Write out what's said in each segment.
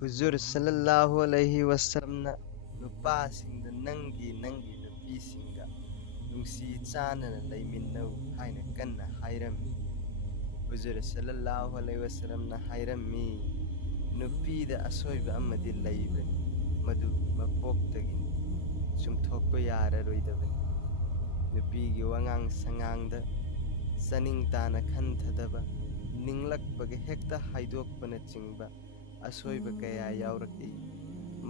Huzur sallallahu alaihi wasallamna Nupasingda nangi Nupisingda nungsi chanana leiminnau haina kanna hairami. Huzur sallallahu alaihi wasallamna hairami Nupida asoiba amadi leibani madu mapoktagini sumthokpa yararoidabani. Nupigi wangang sangangda saning tana khantadaba ninglakpaga hekta haidokpana chingba asoiba kaya yauraki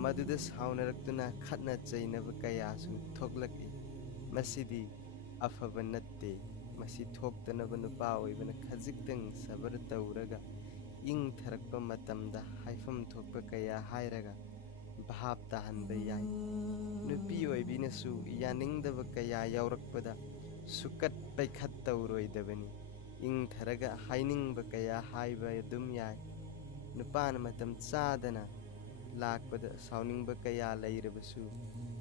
maduda saunaraktuna khatna chainaba kayasu thoklaki masidi afaba natte masi thoktanaba nupa oibana khajiktang sabar tauraga ing tharakpa matamda haifam thokpa kaya hairaga bhab tahanba yai nupi oibinasu yaningdaba kaya yaurakpada sukat paikhat tauroidabani ing tharaga hainingba kaya haiba adum yai Nupana matam chadana lakpada sauningba kaya leirabasu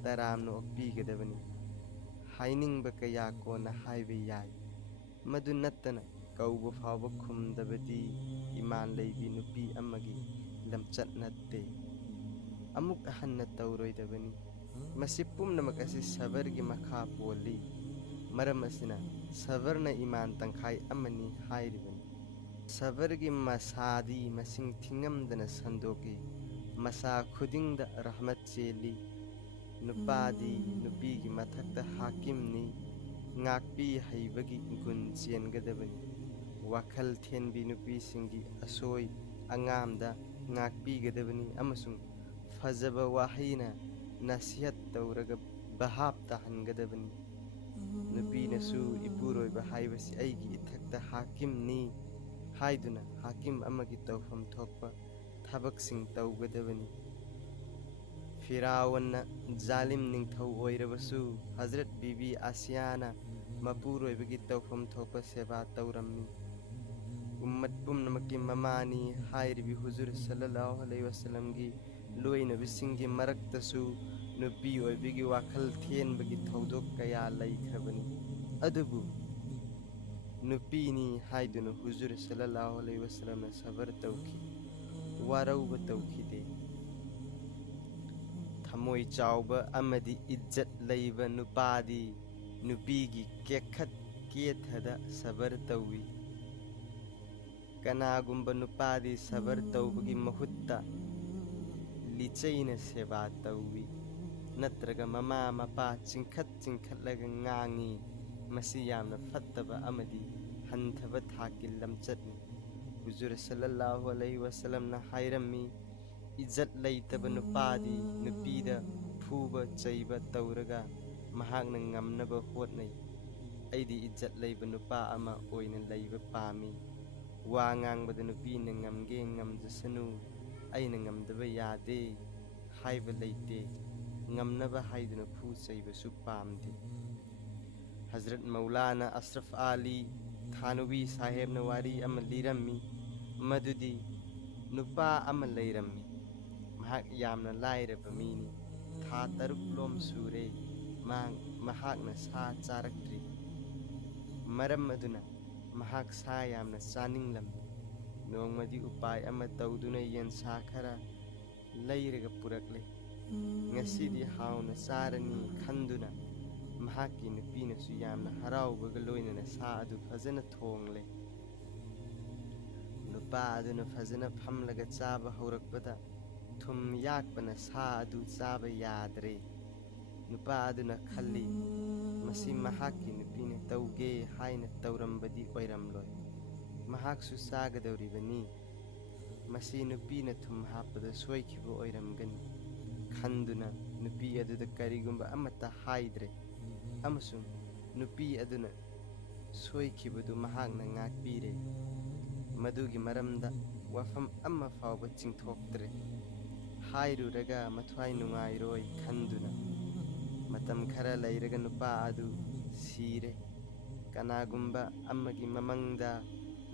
taramna okpigadabani hainingba kaya kona haiba yai madu nattana kauba fauba khumdabadi iman leibi nupi amagi lamchat natte amuk ahanna tauroidabani masi pumnamak asi sabargi makha poli maram asina sabarna iman tangkhai amani hairibani sabargi masadi masing thingamdana sandoki masa khudingda rahmat cheli nupadi nupigi mathakta hakimni ngakpi haibagi gun chengadabani wakhal thenbi nupisingi asoi angamda ngakpi gadabani amasung fazaba wahina nasihat tauraga bahab tahangadabani nupinasu ipuroiba haibasi aigi ithakta hakimni haiduna hakim amagi tawfam thokpa thabaksing tawgadabani Firawanna zalim ningthau oirabasu Hazrat Bibi Asiyana mapuroibagi tawfam thokpa seba tawrammi ummat pumnamaki mamani hairibi huzur sallallahu alaihi wasallamgi loina bisingi maraktasu nupi oibigi wakhal thenbagi thaudok kaya laikhrabani adubu nupini haiduna huzur sallallahu alaihi wasallam sabar tawki warauba tawkide thamoi chauba amadi ijat leiba nupadi nupigi kekhat kethada sabar tawi kanagumba nupadi sabar tawbagi mahutta lichaina seba tawi natraga mama mapa chingkhatlaga ngangi masi yamna fattaba amadi hanthaba thakil lamchatni huzur sallallahu alaihi wasallam na hairami ijat leitaba nupadi nupida phuba cheiba tauraga mahakna ngamnaba hotnai aidi ijat leiba nupa ama oina leiba pami wa ngangbada nupina ngamge ngamjasanu aina ngamdaba yade haiba leite ngamnaba haiduna phu cheiba su pamde Hazrat Maulana Ashraf Ali Thanvi Sahib na wari ama lirammi madudi nupa ama leirammi mahak yamna lairaba mini tha taruk lom sure mahakna sa charaktri maram aduna mahak sa yamna chaninglam nongmadi upai ama tawduna yen sa khara leiraga purakle ngasidi hauna sarani khanduna mahaki nupina su yamna haraubaga loinana sa adu fazana thongle nupa aduna fazana phamlaga chaba haurakpada thum yakpana sa adu chaba yadre nupa aduna khalli masi mahaki nupina tauge haina taurambadi oiramloi mahak su sagadawribani masi nupina thum hapada soikhiba oiramgani khanduna nupi aduda karigumba amata haidre amasung nupi aduna soikhibadu mahakna ngakpire madugi maramda wafam amma fauba chingthoktre hairuraga mathwai nungairoi khanduna matam khara leiraga nupa adu sire kanagumba ammagi mamangda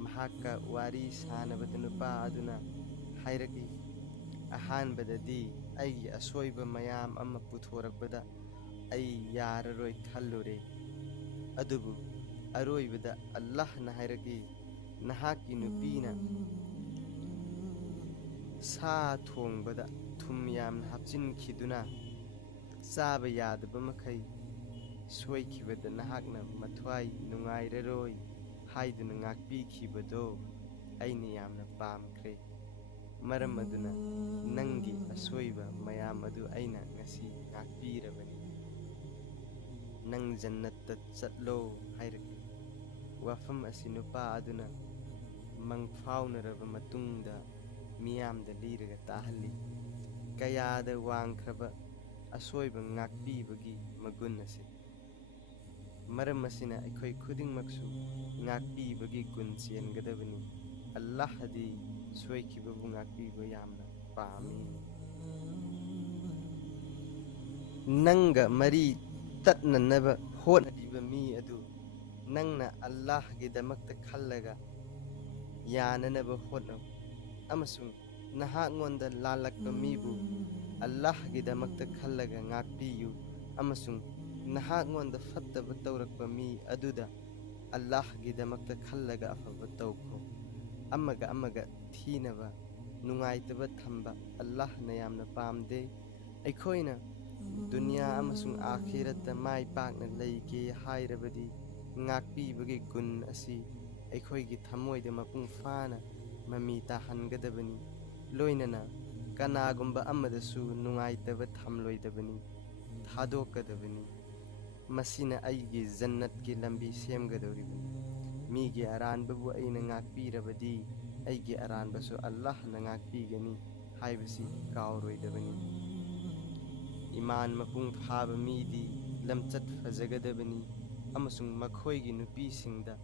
mahakka wari sanabada nupa aduna hairagi ahanbadadi aigi asoiba mayam amma puthorakbada ai yararoi khallure adubu aroibada Allah na hairagi nahaki nupina ꯁꯥ ꯊꯣꯡꯕꯗ ꯊꯨꯝ ꯌꯥꯝꯅ ꯍꯥꯞꯆꯤꯟꯈꯤꯗꯨꯅ ꯆꯥꯕ ꯌꯥꯗꯕ ꯃꯈꯩ ꯁꯣꯏꯈꯤꯕꯗ ꯅꯍꯥꯛꯅ ꯃꯊ꯭ꯋꯥꯏ ꯅꯨꯡꯉꯥꯏꯔꯔꯣꯏ ꯍꯥꯏꯗꯨꯅ ꯉꯥꯛꯄꯤꯈꯤꯕꯗꯣ ꯑꯩꯅ ꯌꯥꯝꯅ ꯄꯥꯝꯈ꯭ꯔꯦ꯫ ꯃꯔꯝ ꯑꯗꯨꯅ ꯅꯪꯒꯤ ꯑꯁꯣꯏꯕ ꯃꯌꯥꯝ ꯑꯗꯨ ꯑꯩꯅ ꯉꯁꯤ ꯉꯥꯛꯄꯤꯔꯕꯅꯤ꯫ ꯅꯪ ꯖꯟꯅꯠꯇ ꯆꯠꯂꯣ ꯍꯥꯏꯔꯛꯏ꯫ ꯋꯥꯐꯝ ꯑꯁꯤ ꯅꯨꯄꯥ ꯑꯗꯨꯅ ꯃꯪꯐꯥꯎꯅꯔꯕ ꯃꯇꯨꯡꯗ ꯃꯤꯌꯥꯝꯗ ꯂꯤꯔꯒ ꯇꯥꯍꯜꯂꯤ꯫ ꯀꯌꯥꯗ ꯋꯥꯡꯈ꯭ꯔꯕ ꯑꯁꯣꯏꯕ ꯉꯥꯛꯄꯤꯕꯒꯤ ꯃꯒꯨꯟ ꯑꯁꯤ! ꯃꯔꯝ ꯑꯁꯤꯅ ꯑꯩꯈꯣꯏ ꯈꯨꯗꯤꯡꯃꯛꯁꯨ ꯉꯥꯛꯄꯤꯕꯒꯤ ꯒꯨꯟ ꯆꯦꯟꯒꯗꯕꯅꯤ꯫ ꯑꯜꯂꯥꯍꯗꯤ ꯁꯣꯏꯈꯤꯕꯕꯨ ꯉꯥꯛꯄꯤꯕ ꯌꯥꯝꯅ ꯄꯥꯝꯃꯤ꯫ ꯅꯪꯒ ꯃꯔꯤ ꯇꯠꯅꯅꯕ ꯍꯣꯠꯅꯔꯤꯕ ꯃꯤ ꯑꯗꯨ ꯅꯪꯅ ꯑꯜꯂꯥꯍꯒꯤꯗꯃꯛꯇ ꯈꯜꯂꯒ ꯌꯥꯅꯅꯕ ꯍꯣꯠꯅꯧ, ꯑꯃꯁꯨꯡ ꯅꯍꯥꯛꯉꯣꯟꯗ ꯂꯥꯜꯂꯛꯄ ꯃꯤꯕꯨ ꯑꯜꯂꯥꯍꯒꯤꯗꯃꯛꯇ ꯈꯜꯂꯒ ꯉꯥꯛꯄꯤꯌꯨ, ꯑꯃꯁꯨꯡ ꯅꯍꯥꯛꯉꯣꯟꯗ ꯐꯠꯇꯕ ꯇꯧꯔꯛꯄ ꯃꯤ ꯑꯗꯨꯗ ꯑꯜꯂꯥꯍꯒꯤꯗꯃꯛꯇ ꯈꯜꯂꯒ ꯑꯐꯕ ꯇꯧꯈꯣ꯫ ꯑꯃꯒ ꯊꯤꯅꯕ ꯅꯨꯡꯉꯥꯏꯇꯕ ꯊꯝꯕ ꯑꯜꯂꯥꯍꯅ ꯌꯥꯝꯅ ꯄꯥꯝꯗꯦ꯫ ꯑꯩꯈꯣꯏꯅ ꯗꯨꯅꯤꯌꯥ ꯑꯃꯁꯨꯡ ꯑꯥꯈꯤꯔꯠꯇ ꯃꯥꯏ ꯄꯥꯛꯅ ꯂꯩꯒꯦ ꯍꯥꯏꯔꯕꯗꯤ ꯉꯥꯛꯄꯤꯕꯒꯤ ꯒꯨꯟ ꯑꯁꯤ ꯑꯩꯈꯣꯏꯒꯤ ꯊꯃꯣꯏꯗ ꯃꯄꯨꯡ ꯐꯥꯅ ꯃꯃꯤ ꯇꯥꯍꯟꯒꯗꯕꯅꯤ꯫ ꯂꯣꯏꯅꯅ ꯀꯅꯥꯒꯨꯝꯕ ꯑꯃꯗꯁꯨ ꯅꯨꯡꯉꯥꯏꯇꯕ ꯊꯝꯂꯣꯏꯗꯕꯅꯤ, ꯊꯥꯗꯣꯛꯀꯗꯕꯅꯤ꯫ ꯃꯁꯤꯅ ꯑꯩꯒꯤ ꯖꯟꯅꯠꯀꯤ ꯂꯝꯕꯤ ꯁꯦꯝꯒꯗꯧꯔꯤꯕꯅꯤ꯫ ꯃꯤꯒꯤ ꯑꯔꯥꯟꯕꯕꯨ ꯑꯩꯅ ꯉꯥꯛꯄꯤꯔꯕꯗꯤ ꯑꯩꯒꯤ ꯑꯔꯥꯟꯕꯁꯨ ꯑꯜꯂꯥꯍꯅ ꯉꯥꯛꯄꯤꯒꯅꯤ ꯍꯥꯏꯕꯁꯤ ꯀꯥꯎꯔꯣꯏꯗꯕꯅꯤ꯫ ꯏꯃꯥꯟ ꯃꯄꯨꯡ ꯐꯥꯕ ꯃꯤꯗꯤ ꯂꯝꯆꯠ ꯐꯖꯒꯗꯕꯅꯤ, ꯑꯃꯁꯨꯡ ꯃꯈꯣꯏꯒꯤ ꯅꯨꯄꯤꯁꯤꯡꯗ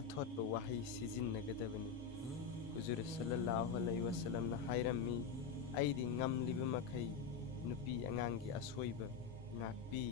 ꯑꯊꯣꯠꯄ ꯋꯥꯍꯩ ꯁꯤꯖꯤꯟꯅꯒꯗꯕꯅꯤ꯫ ꯍꯨꯖꯨꯔ ꯁꯜꯂꯜꯂꯥꯍꯨ ꯑꯂꯩꯍꯤ ꯋꯁꯜꯂꯝꯅ ꯍꯥꯏꯔꯝꯃꯤ, ꯑꯩꯗꯤ ꯉꯝꯂꯤꯕ ꯃꯈꯩ ꯅꯨꯄꯤ ꯑꯉꯥꯡꯒꯤ ꯑꯁꯣꯏꯕ ꯉꯥꯛꯄꯤ꯫